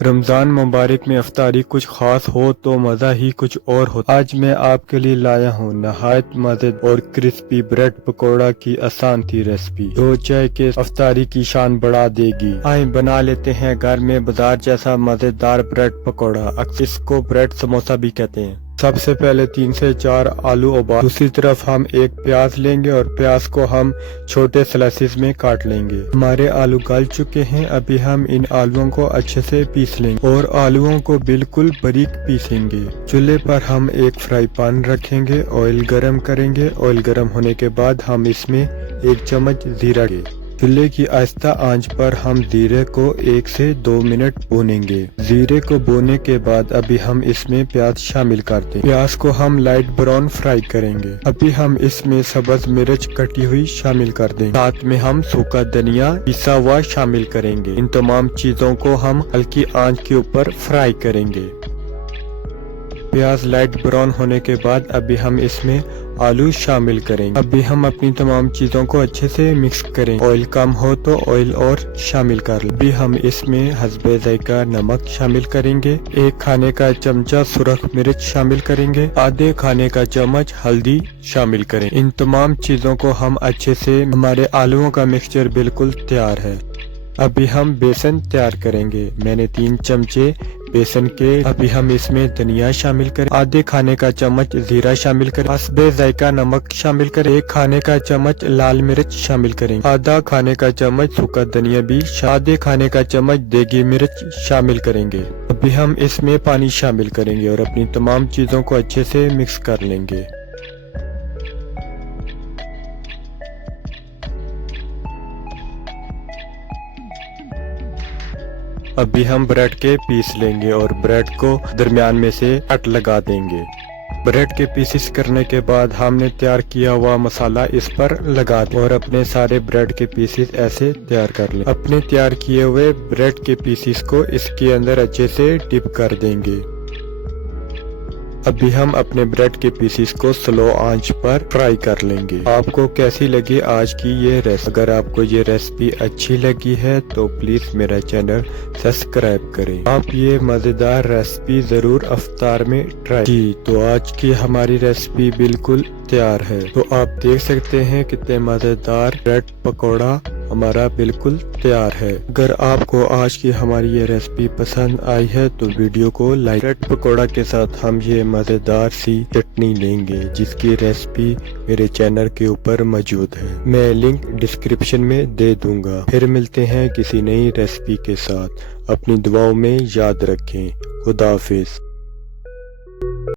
रमज़ान मुबारक में इफ्तारी कुछ खास हो तो मज़ा ही कुछ और हो। आज मैं आपके लिए लाया हूँ नहायत मज़ेदार और क्रिस्पी ब्रेड पकौड़ा की आसान सी रेसिपी जो चाय के इफ्तारी की शान बढ़ा देगी। आए बना लेते हैं घर में बाजार जैसा मज़ेदार ब्रेड पकौड़ा। अक्सर इसको ब्रेड समोसा भी कहते हैं। सबसे पहले 3 से 4 आलू उबाल। दूसरी तरफ हम एक प्याज लेंगे और प्याज को हम छोटे स्लाइसेस में काट लेंगे। हमारे आलू गल चुके हैं। अभी हम इन आलूओं को अच्छे से पीस लेंगे और आलूओं को बिल्कुल बारीक पीसेंगे। चूल्हे पर हम एक फ्राई पैन रखेंगे, ऑयल गरम करेंगे। ऑयल गरम होने के बाद हम इसमें 1 चम्मच जीरा के चूल्हे की आहिस्ता आंच पर हम जीरे को 1 से 2 मिनट भूनेंगे। जीरे को भूनने के बाद अभी हम इसमें प्याज शामिल करते हैं। प्याज को हम लाइट ब्राउन फ्राई करेंगे। अभी हम इसमें सब्ज मिर्च कटी हुई शामिल कर देंगे। साथ में हम सूखा धनिया पिसा हुआ शामिल करेंगे। इन तमाम चीजों को हम हल्की आंच के ऊपर फ्राई करेंगे। प्याज लाइट ब्राउन होने के बाद अभी हम इसमें आलू शामिल करेंगे। अभी हम अपनी तमाम चीजों को अच्छे से मिक्स करें। ऑयल कम हो तो ऑयल और शामिल कर लें। अभी हम इसमें हस्बे जायका नमक शामिल करेंगे। 1 खाने का चमचा सुरख मिर्च शामिल करेंगे। आधे खाने का चम्मच हल्दी शामिल करें। इन तमाम चीजों को हम अच्छे से, हमारे आलूओं का मिक्सचर बिल्कुल तैयार है। अभी हम बेसन तैयार करेंगे। मैंने 3 चमचे बेसन के। अभी हम इसमें धनिया शामिल करें। आधे खाने का चम्मच जीरा शामिल करें। हस्बे जायका नमक शामिल करें। 1 खाने का चम्मच लाल मिर्च शामिल करें। आधा खाने का चम्मच सूखा धनिया भी, आधे खाने का चम्मच देगी मिर्च शामिल करेंगे। अभी हम इसमें पानी शामिल करेंगे और अपनी तमाम चीजों को अच्छे से मिक्स कर लेंगे। अभी हम ब्रेड के पीस लेंगे और ब्रेड को दरमियान में से कट लगा देंगे। ब्रेड के पीसेस करने के बाद हमने तैयार किया हुआ मसाला इस पर लगा दें और अपने सारे ब्रेड के पीसेस ऐसे तैयार कर लें। अपने तैयार किए हुए ब्रेड के पीसेस को इसके अंदर अच्छे से डिप कर देंगे। अभी हम अपने ब्रेड के पीसेस को स्लो आंच पर फ्राई कर लेंगे। आपको कैसी लगी आज की ये रेसिपी? अगर आपको ये रेसिपी अच्छी लगी है तो प्लीज मेरा चैनल सब्सक्राइब करें। आप ये मजेदार रेसिपी जरूर इफ्तार में ट्राई की। तो आज की हमारी रेसिपी बिल्कुल तैयार है। तो आप देख सकते हैं कितने मजेदार ब्रेड पकौड़ा हमारा बिल्कुल तैयार है। अगर आपको आज की हमारी ये रेसिपी पसंद आई है तो वीडियो को लाइक। ब्रेड पकौड़ा के साथ हम ये मजेदार सी चटनी लेंगे जिसकी रेसिपी मेरे चैनल के ऊपर मौजूद है। मैं लिंक डिस्क्रिप्शन में दे दूंगा। फिर मिलते हैं किसी नई रेसिपी के साथ। अपनी दुआओं में याद रखें। खुदा हाफिज।